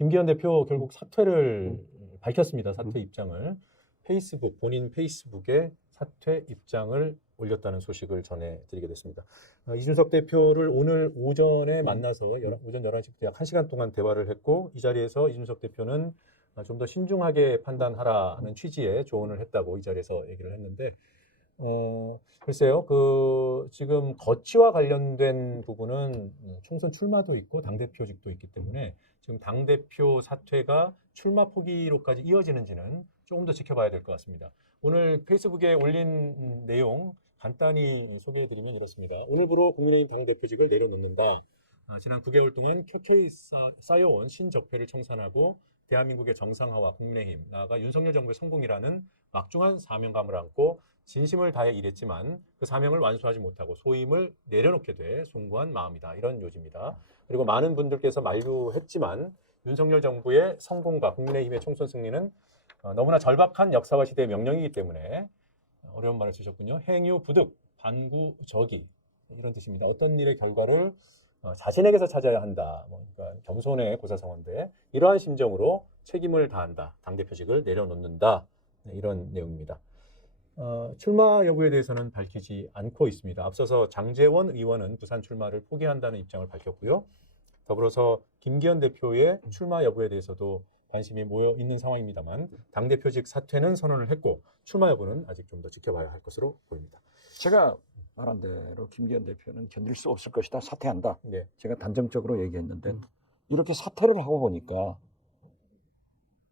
김기현 대표 결국 사퇴를 밝혔습니다. 사퇴 입장을. 본인 페이스북에 사퇴 입장을 올렸다는 소식을 전해드리게 됐습니다. 이준석 대표를 오늘 오전에 만나서 오전 11시부터 약 1시간 동안 대화를 했고, 이 자리에서 이준석 대표는 좀 더 신중하게 판단하라는 취지의 조언을 했다고 이 자리에서 얘기를 했는데, 글쎄요, 지금 거취와 관련된 부분은 총선 출마도 있고 당대표직도 있기 때문에 지금 당대표 사퇴가 출마 포기로까지 이어지는지는 조금 더 지켜봐야 될 것 같습니다. 오늘 페이스북에 올린 내용 간단히 소개해드리면 이렇습니다. 오늘부로 국민의힘 당대표직을 내려놓는다. 지난 9개월 동안 켜켜이 쌓여온 신적폐를 청산하고 대한민국의 정상화와 국민의힘, 나아가 윤석열 정부의 성공이라는 막중한 사명감을 안고 진심을 다해 일했지만 그 사명을 완수하지 못하고 소임을 내려놓게 돼 송구한 마음이다. 이런 요지입니다. 그리고 많은 분들께서 만류했지만 윤석열 정부의 성공과 국민의힘의 총선 승리는 너무나 절박한 역사와 시대의 명령이기 때문에 어려운 말을 쓰셨군요. 행유 부득, 반구 적이 이런 뜻입니다. 어떤 일의 결과를 자신에게서 찾아야 한다. 그러니까 겸손의 고사성어인데 이러한 심정으로 책임을 다한다. 당대표직을 내려놓는다. 이런 내용입니다. 출마 여부에 대해서는 밝히지 않고 있습니다. 앞서서 장제원 의원은 부산 출마를 포기한다는 입장을 밝혔고요. 더불어서 김기현 대표의 출마 여부에 대해서도 관심이 모여 있는 상황입니다만 당대표직 사퇴는 선언을 했고 출마 여부는 아직 좀 더 지켜봐야 할 것으로 보입니다. 제가 말한 대로 김기현 대표는 견딜 수 없을 것이다. 사퇴한다. 네. 제가 단정적으로 얘기했는데 이렇게 사퇴를 하고 보니까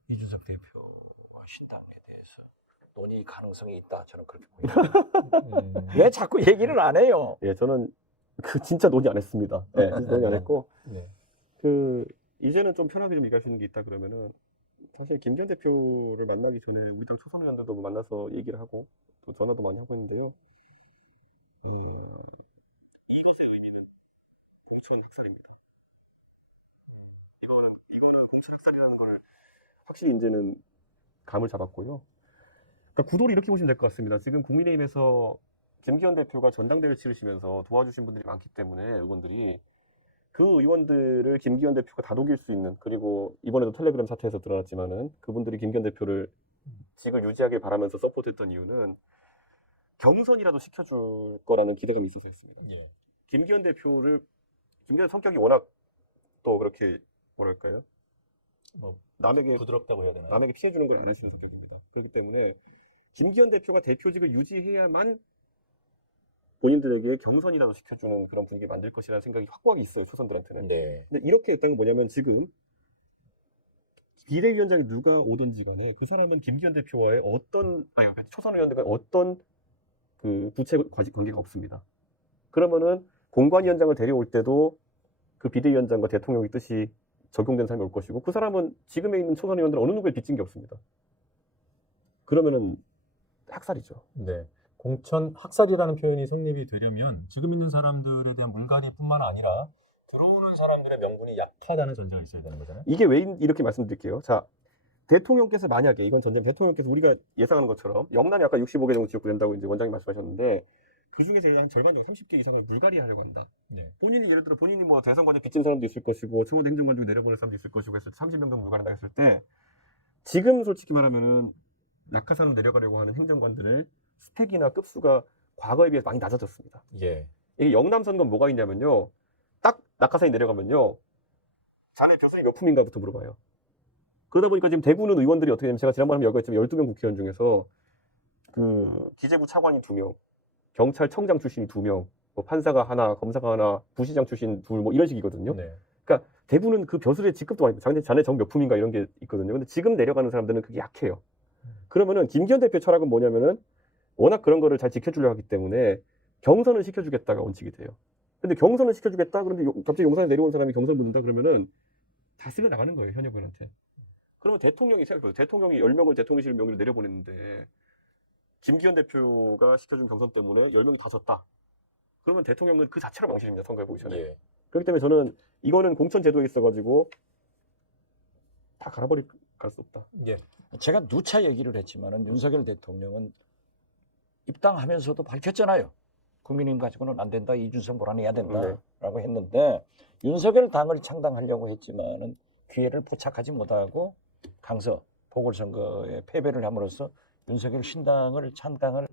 이준석 대표와 신당에 대해서 논의 가능성이 있다. 저는 그렇게 보입니다. 왜 자꾸 얘기를 안 해요? 예, 저는 진짜 논의 안 했습니다. 네, 논의 안 했고 네. 이제는 좀 편하게 좀 얘기할 수 있는 게 있다 그러면은 사실 김기현 대표를 만나기 전에 우리 당 초선 의원들도 만나서 얘기를 하고 또 전화도 많이 하고 있는데요. 이것의 의미는 공천 학살입니다. 이거는 공천 학살이라는 걸 확실히 이제는 감을 잡았고요. 그러니까 구도를 이렇게 보시면 될 것 같습니다. 지금 국민의힘에서 김기현 대표가 전당대회를 치르시면서 도와주신 분들이 많기 때문에 의원들이 그 의원들을 김기현 대표가 다독일 수 있는, 그리고 이번에도 텔레그램 사태에서 드러났지만은 그분들이 김기현 대표를 직을 유지하길 바라면서 서포트했던 이유는 경선이라도 시켜줄 거라는 기대감이 있어서 했습니다. 예. 김기현 성격이 워낙 또 그렇게 뭐랄까요? 남에게 부드럽다고 해야 되나요? 남에게 피해주는 걸 안 하시는 성격입니다. 그렇기 때문에 김기현 대표가 대표직을 유지해야만 본인들에게 경선이라도 시켜주는 그런 분위기를 만들 것이라는 생각이 확고하게 있어요, 초선들한테는. 네. 근데 이렇게 했던 건 뭐냐면 지금 비대위원장이 누가 오든지 간에 그 사람은 김기현 대표와의 초선 의원들과 어떤 부채 관계가 없습니다. 그러면은 공관위원장을 데려올 때도 그 비대위원장과 대통령의 뜻이 적용된 사람이 올 것이고 그 사람은 지금에 있는 초선 의원들 어느 누구에 빚진 게 없습니다. 그러면은 학살이죠. 네. 공천 학살이라는 표현이 성립이 되려면 지금 있는 사람들에 대한 물갈이뿐만 아니라 들어오는 사람들의 명분이 약하다는 전제가 있어야 되는 거잖아요. 이게 왜 이렇게 말씀드릴게요. 자, 대통령께서 만약에 이건 대통령께서 우리가 예상하는 것처럼 영란이 아까 65개 정도 지역구 된다고 이제 원장님 말씀하셨는데 그 중에서 한 절반 정도 30개 이상을 물갈이하려고 한다. 네. 예를 들어 본인이 뭐 대선 과정 빚진 사람도 있을 것이고 청와대 행정관직 내려보낼 사람도 있을 것이고 했을 때 30명 정도 물갈이한다 했을 때 지금 솔직히 말하면은 낙하산으로 내려가려고 하는 행정관들의 스펙이나 급수가 과거에 비해 많이 낮아졌습니다. 예. 이게 영남 선거는 뭐가 있냐면요. 딱 낙하산이 내려가면요. 자네 벼슬이 몇 품인가부터 물어봐요. 그러다 보니까 지금 대구는 의원들이 어떻게 되냐면 제가 지난번에 한번 여기했지만 12명 국회의원 중에서 기재부 차관이 2명, 경찰청장 출신이 2명, 뭐 판사가 하나, 검사가 하나, 부시장 출신 2, 뭐 이런 식이거든요. 네. 그러니까 대구는 그 벼슬의 직급도 많이 자네 정 몇 품인가 이런 게 있거든요. 근데 지금 내려가는 사람들은 그게 약해요. 그러면은 김기현 대표 철학은 뭐냐면은 워낙 그런 거를 잘 지켜주려고 하기 때문에 경선을 시켜주겠다가 원칙이 돼요. 근데 경선을 시켜주겠다 그런데 갑자기 용산에 내려온 사람이 경선 붙는다 그러면은 다 쓸려 나가는 거예요, 현역들한테. 그러면 대통령이 생각해보세요. 대통령이 10명을 대통령실 명의로 내려보냈는데 김기현 대표가 시켜준 경선 때문에 10명이 다 졌다. 그러면 대통령은 그 자체로 망신입니다, 선거에 보기 전에. 예. 그렇기 때문에 저는 이거는 공천 제도에 있어가지고 다 갈 수 없다. 예. 제가 누차 얘기를 했지만은 윤석열 대통령은 입당하면서도 밝혔잖아요. 국민의힘 가지고는 안 된다. 이준석 몰아내야 된다라고 했는데 윤석열 당을 창당하려고 했지만은 기회를 포착하지 못하고 강서 보궐선거에 패배를 함으로써 윤석열 신당을 창당할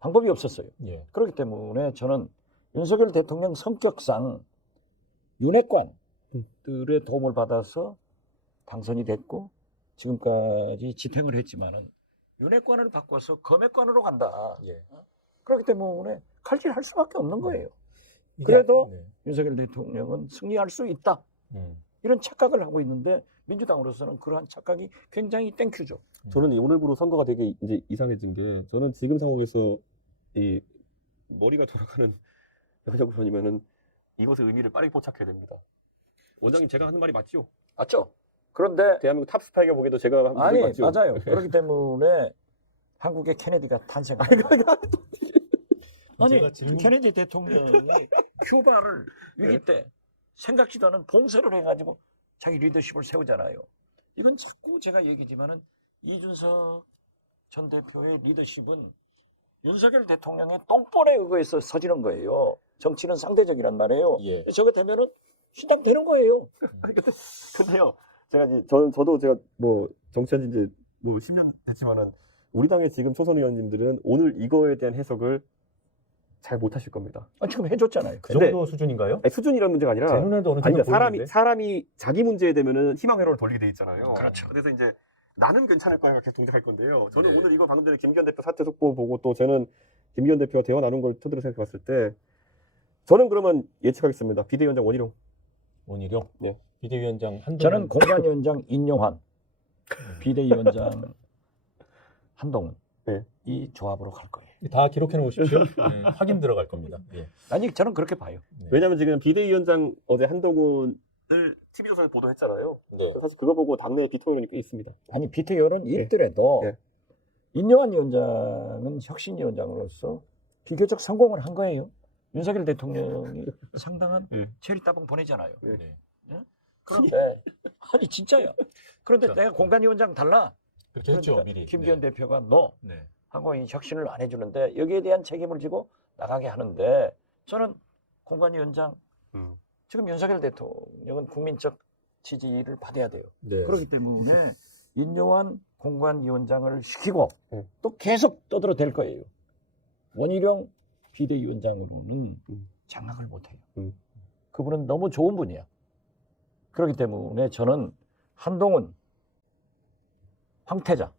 방법이 없었어요. 예. 그렇기 때문에 저는 윤석열 대통령 성격상 윤핵관들의 도움을 받아서 당선이 됐고 지금까지 집행을 했지만은 윤핵관을 바꿔서 검핵관으로 간다. 예. 그렇기 때문에 칼질할 수밖에 없는 거예요. 이게 그래도 네. 윤석열 대통령은 승리할 수 있다. 음. 이런 착각을 하고 있는데 민주당으로서는 그러한 착각이 굉장히 땡큐죠. 저는 이 오늘부로 선거가 되게 이제 이상해진 게 저는 지금 상황에서 이 머리가 돌아가는 여자구선이면은 이것의 의미를 빠르게 포착해야 됩니다. 원장님 제가 하는 말이 맞죠? 맞죠? 그런데 대한민국 탑스타에게 보기에도 제가 하는 말이 아니 맞죠? 맞아요. 그렇기 때문에 한국의 케네디가 탄생합니다. 아니 제가 질문- 케네디 대통령이 큐바를 위기 때 생각지도 않은 봉쇄를 해가지고 자기 리더십을 세우잖아요. 이건 자꾸 제가 얘기지만은 이준석 전 대표의 리더십은 윤석열 대통령의 똥볼에 의거해서 서지는 거예요. 정치는 상대적이란 말이에요. 예. 저거 되면은 신당 되는 거예요. 아니, 근데요, 제가 이제 저도 제가 뭐 정치한 지 이제 뭐 10년 됐지만은 우리 당의 지금 초선 의원님들은 오늘 이거에 대한 해석을 잘 못하실 겁니다. 아, 지금 해줬잖아요. 그 정도 수준인가요? 아니, 수준이라는 문제가 아니라 제 눈에도 어느 정도 아니, 보이는데. 사람이 자기 문제에 되면은 희망 회로를 돌리게 돼 있잖아요. 그렇죠. 그래서 이제 나는 괜찮을 거야 계속 동작할 건데요. 저는 네. 오늘 이거 방금 전에 김기현 대표 사퇴 속보 보고 또 저는 김기현 대표와 대화 나눈 걸 토대로 생각해 봤을 때 저는 그러면 예측하겠습니다. 비대위원장 원희룡. 원희룡. 네. 비대위원장 한동훈. 저는 공관위원장 인용환, 비대위원장 한동훈 네. 이 조합으로 갈 거예요. 다 기록해 놓으십시오. 네, 확인 들어갈 겁니다. 예. 아니 저는 그렇게 봐요. 네. 왜냐면 지금 비대위원장 어제 한동훈을 TV조선에 보도했잖아요. 네. 사실 그거 보고 당내에 비토 여론이 꽤 있습니다. 아니 비대위원은 있더라도 네. 인용환 위원장은 혁신위원장으로서 비교적 성공을 한 거예요. 윤석열 대통령이 상당한 네. 체리 따봉 보내잖아요. 네. 그런데 아니 진짜야. 그런데 자, 내가 공관위원장 달라. 그렇게 했죠, 그러니까 미리. 김기현 네. 대표가 너 네. 하고 이 혁신을 안 해주는데 여기에 대한 책임을 지고 나가게 하는데 저는 공관위원장 지금 윤석열 대통령은 국민적 지지를 받아야 돼요. 네. 그렇기 때문에 인용한 공관위원장을 시키고 네. 또 계속 떠들어댈 거예요. 원희룡 비대위원장으로는 장악을 못해요. 그분은 너무 좋은 분이야. 그렇기 때문에 저는 한동훈, 황태자,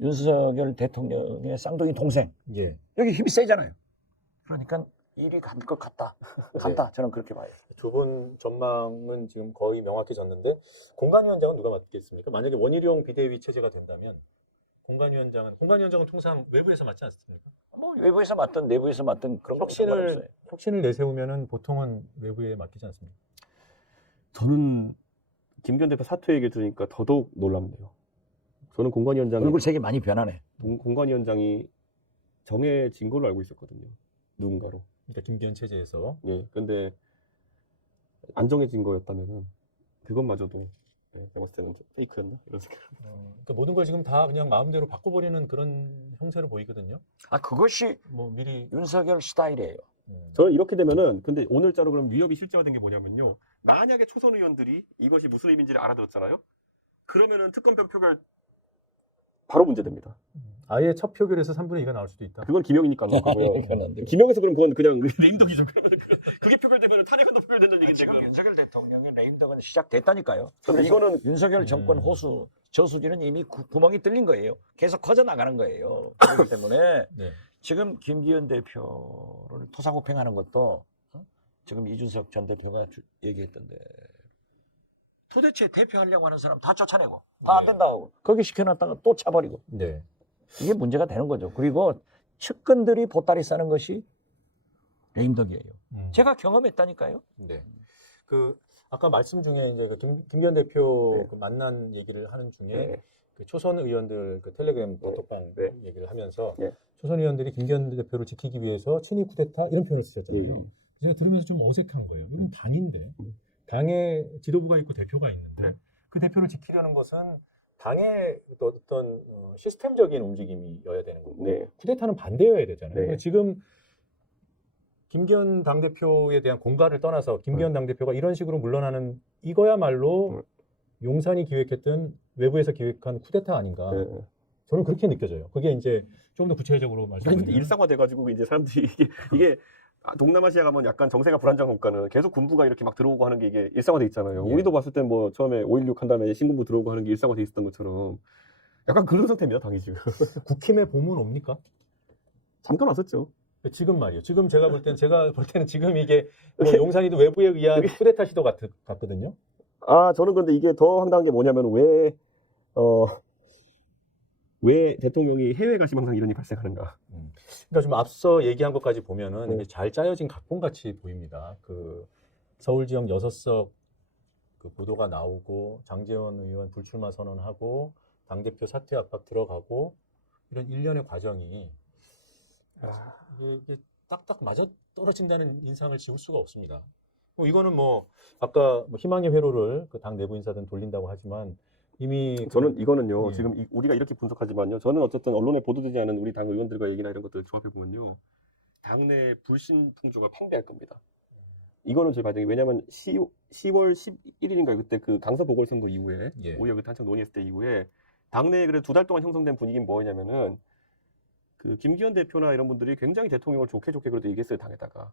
윤석열 대통령의 쌍둥이 동생 예. 여기 힘이 세잖아요. 그러니까 일이 갈 것 같다. 간다. 저는 그렇게 봐요. 두 분 전망은 지금 거의 명확해졌는데 공관위원장은 누가 맡겠습니까? 만약에 원희룡 비대위 체제가 된다면 공관위원장은 통상 외부에서 맡지 않습니까? 뭐 외부에서 맡든 내부에서 맡든 그런 거 상관없어요. 혁신을 내세우면은 보통은 외부에 맡기지 않습니까? 저는 김기현 대표 사퇴 얘기 들으니까 더더욱 놀랍네요. 저는 공관위원장이 얼굴 색이 많이 변하네. 공관위원장이 정해진 걸로 알고 있었거든요. 누군가로. 그러니까 김기현 체제에서 네. 근데 안 정해진 거였다면은 그것마저도 제가 봤을 때는 페이크였나 이런 생각. 그러니까 모든 걸 지금 다 그냥 마음대로 바꿔버리는 그런 형세로 보이거든요. 아 그것이 뭐 미리 윤석열 스타일이에요. 저는 이렇게 되면은 근데 오늘자로 그럼 위협이 실제화된 게 뭐냐면요. 만약에 초선 의원들이 이것이 무슨 의미인지를 알아들었잖아요. 그러면은 특검표 표결 바로 문제됩니다. 아예 첫 표결에서 3분의 2가 나올 수도 있다. 그건 김영이니까 안 거고요. 그건 안 돼요. 김영에서 그럼 그건 그냥 레임덕이죠. 그게 표결되면 탄핵안도 표결된다는 얘기인데 지금 지금. 윤석열 대통령의 레임덕은 시작됐다니까요. 근데 그래서 이거는 윤석열 정권 호수 저수지는 이미 구멍이 뚫린 거예요. 계속 커져 나가는 거예요. 그렇기 때문에 네. 지금 김기현 대표를 토사구팽하는 것도 지금 이준석 전 대표가 얘기했던데 도대체 대표하려고 하는 사람 다 쫓아내고 다 안 된다고 거기 시켜놨다가 또 차버리고 네. 이게 문제가 되는 거죠. 그리고 측근들이 보따리 싸는 것이 레임덕이에요. 제가 경험했다니까요. 네. 그 아까 말씀 중에 이제 그 김기현 대표 네. 그 만난 얘기를 하는 중에 네. 그 초선 의원들 그 텔레그램 보톡방 네. 얘기를 하면서 네. 초선 의원들이 김기현 대표를 지키기 위해서 친위 쿠데타 이런 표현을 쓰셨잖아요. 예. 제가 들으면서 좀 어색한 거예요. 이건 당인데 당의 지도부가 있고 대표가 있는데 네. 그 대표를 지키려는 것은 당의 어떤 시스템적인 움직임이어야 되는 거고 네. 쿠데타는 반대여야 되잖아요. 네. 지금 김기현 당대표에 대한 공갈을 떠나서 김기현 당대표가 이런 식으로 물러나는 이거야말로 용산이 기획했던 외부에서 기획한 쿠데타 아닌가. 저는 그렇게 느껴져요. 그게 이제 좀 더 구체적으로 아니, 근데 말씀드리면 일상화돼가지고 이제 사람들이 이게 동남아시아 가면 약간 정세가 불안정한 국가는 계속 군부가 이렇게 막 들어오고 하는 게 이게 일상화돼 있잖아요. 예. 우리도 봤을 땐 뭐 처음에 5.16 한 다음에 신군부 들어오고 하는 게 일상화돼 있었던 것처럼 약간 그런 상태입니다, 당이 지금. 국힘에 봄은 옵니까? 잠깐 왔었죠. 지금 말이에요. 지금 제가 볼 때는 지금 이게 뭐 용산이도 외부에 의한 쿠데타 시도 같거든요. 아, 저는 근데 이게 더 황당한 게 뭐냐면 왜 대통령이 해외 가시면 항상 이런 일이 발생하는가? 그러니까 좀 앞서 얘기한 것까지 보면은 네. 이게 잘 짜여진 각본같이 보입니다. 그 서울 지역 6석 그 보도가 나오고 장제원 의원 불출마 선언하고 당대표 사퇴 압박 들어가고 이런 일련의 과정이 이게 딱딱 맞아 떨어진다는 인상을 지울 수가 없습니다. 뭐 이거는 뭐 아까 뭐 희망의 회로를 그 당 내부 인사들은 돌린다고 하지만 이미 저는 이거는요. 예. 지금 우리가 이렇게 분석하지만요. 저는 어쨌든 언론에 보도되지 않은 우리 당 의원들과 얘기나 이런 것들을 조합해 보면요. 당내 불신 풍조가 팽배할 겁니다. 이거는 제 과정이 왜냐하면 10월 11일인가 그때 그 강서 보궐선거 이후에 예. 오히려 그 한창 논의했을 때 이후에 당내에 그래 2달 동안 형성된 분위기는 뭐냐면은 그 김기현 대표나 이런 분들이 굉장히 대통령을 좋게 그래도 얘기했어요, 당에다가.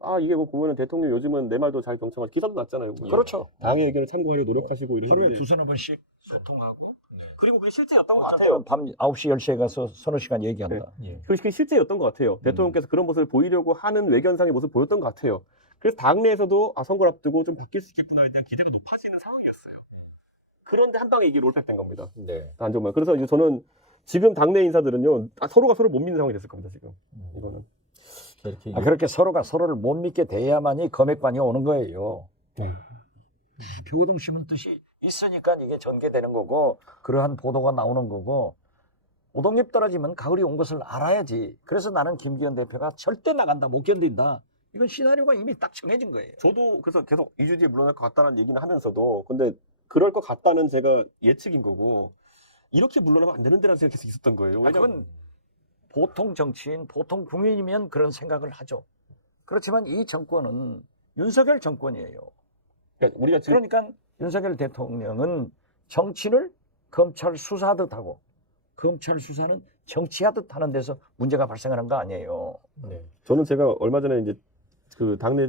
아, 이게 뭐 보면은 대통령 요즘은 내 말도 잘 경청하고 기사도 났잖아요. 보면. 그렇죠. 당의 의견을 참고하려 노력하시고 이런 하루에 분들이. 두서너 번씩 소통하고 그리고 그게 실제였던 것 어차피 밤 9시 10시에 가서 서너 시간 얘기한다. 예. 그게 실제였던 것 같아요. 대통령께서 그런 모습을 보이려고 하는 외견상의 모습을 보였던 것 같아요. 그래서 당내에서도 선거를 앞두고 좀 바뀔 수 있겠구나에 대한 기대가 높아지는 상황이었어요. 그런데 한 방에 이게 롤백된 겁니다. 네. 안 좋은 말. 그래서 이제 저는 지금 당내 인사들은요, 서로가 서로 못 믿는 상황이 됐을 겁니다, 지금. 이거는. 이렇게 그렇게 서로가 서로를 못 믿게 돼야만이 검액관이 오는 거예요. 표고동 신문 뜻이 있으니까 이게 전개되는 거고 그러한 보도가 나오는 거고 오동잎 떨어지면 가을이 온 것을 알아야지. 그래서 나는 김기현 대표가 절대 나간다, 못 견딘다. 이건 시나리오가 이미 딱 정해진 거예요. 저도 그래서 계속 2주 뒤에 물러날 것 같다는 얘기는 하면서도, 근데 그럴 것 같다는 제가 예측인 거고, 이렇게 물러나면 안 되는 데라는 생각이 계속 있었던 거예요. 그건 보통 정치인, 보통 국민이면 그런 생각을 하죠. 그렇지만 이 정권은 윤석열 정권이에요. 우리가 지금 그러니까 윤석열 대통령은 정치를 검찰 수사하듯 하고 검찰 수사는 정치하듯 하는 데서 문제가 발생하는 거 아니에요. 네. 저는 제가 얼마 전에 이제 그 당내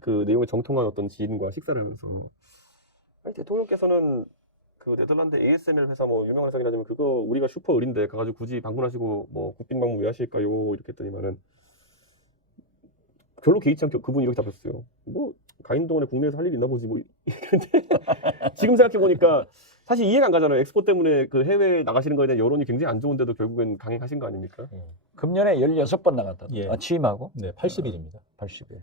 그 내용을 정통한 어떤 지인과 식사를 하면서, 아니, 대통령께서는 그 네덜란드 ASML 회사 뭐 유명한 회사긴 하지만 그거 우리가 슈퍼 을인데 가가지고 굳이 방문하시고 뭐 국빈 방문 왜 하실까요? 이렇게 했더니만은 별로 개의치 않게 그분이 이렇게 답했어요. 뭐 가인 동안에 국내에서 할 일이 있나 보지 뭐. 근데 지금 생각해 보니까 사실 이해가 안 가잖아요. 엑스포 때문에 그 해외에 나가시는 거에 대한 여론이 굉장히 안 좋은데도 결국엔 강행하신 거 아닙니까? 금년에 16번 나갔다. 예. 취임하고 네, 80일입니다. 80일.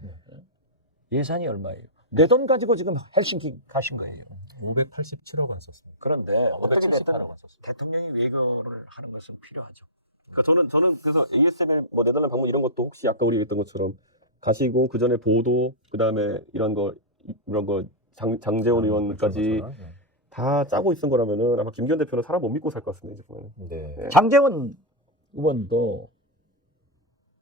예산이 얼마예요? 내 돈 가지고 지금 헬싱키 가신 거예요. 587억 원 썼습니다. 그런데 어떻게 됐든 대통령이 외교를 하는 것은 필요하죠. 그러니까 저는 그래서 ASML 뭐 네덜란드 방문 이런 것도 혹시 아까 우리 얘기했던 것처럼 가시고 그 전에 보도 그다음에 이런 거 장제원 의원까지 다 짜고 있은 거라면은 아마 김기현 대표는 사람 못 믿고 살 것 같습니다, 이제 보면. 네. 장제원 의원도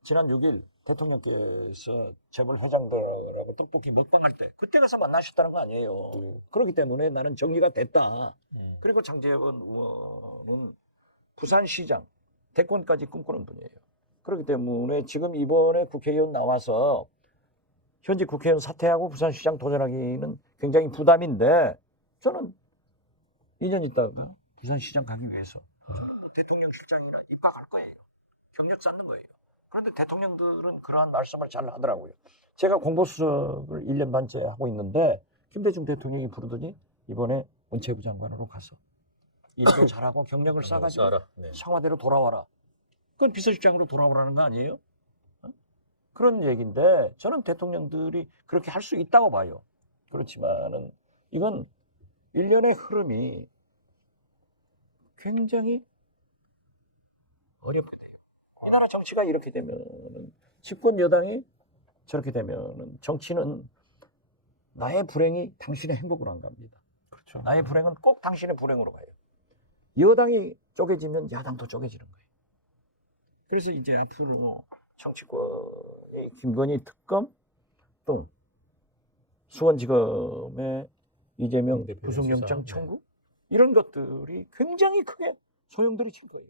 지난 6일 대통령께서 재벌 회장들하고 떡볶이 먹방할 때 그때 가서 만나셨다는 거 아니에요. 그렇기 때문에 나는 정리가 됐다. 그리고 장제원 의원은 부산시장 대권까지 꿈꾸는 분이에요. 그렇기 때문에 지금 이번에 국회의원 나와서 현직 국회의원 사퇴하고 부산시장 도전하기는 굉장히 부담인데 저는 2년 있다가 부산시장 가기 위해서 저는 뭐 대통령 실장이나 입각할 거예요. 경력 쌓는 거예요. 그런데 대통령들은 그러한 말씀을 잘 하더라고요. 제가 공보수석을 1년 반째 하고 있는데 김대중 대통령이 부르더니 이번에 문체부 장관으로 가서 일도 잘하고 경력을 쌓아가지고 네. 청와대로 돌아와라. 그건 비서실장으로 돌아오라는 거 아니에요? 그런 얘기인데 저는 대통령들이 그렇게 할 수 있다고 봐요. 그렇지만은 이건 일련의 흐름이 굉장히 어렵게 돼요. 우리나라 정치가 이렇게 되면은 집권 여당이 저렇게 되면은 정치는 나의 불행이 당신의 행복으로 안 갑니다. 그렇죠. 나의 불행은 꼭 당신의 불행으로 가요. 여당이 쪼개지면 야당도 쪼개지는 거예요. 그래서 이제 앞으로 정치권의 김건희 특검 또 수원지검의 이재명 대표의 구속영장 수사. 네. 청구 이런 것들이 굉장히 크게 소용돌이 칠 거예요.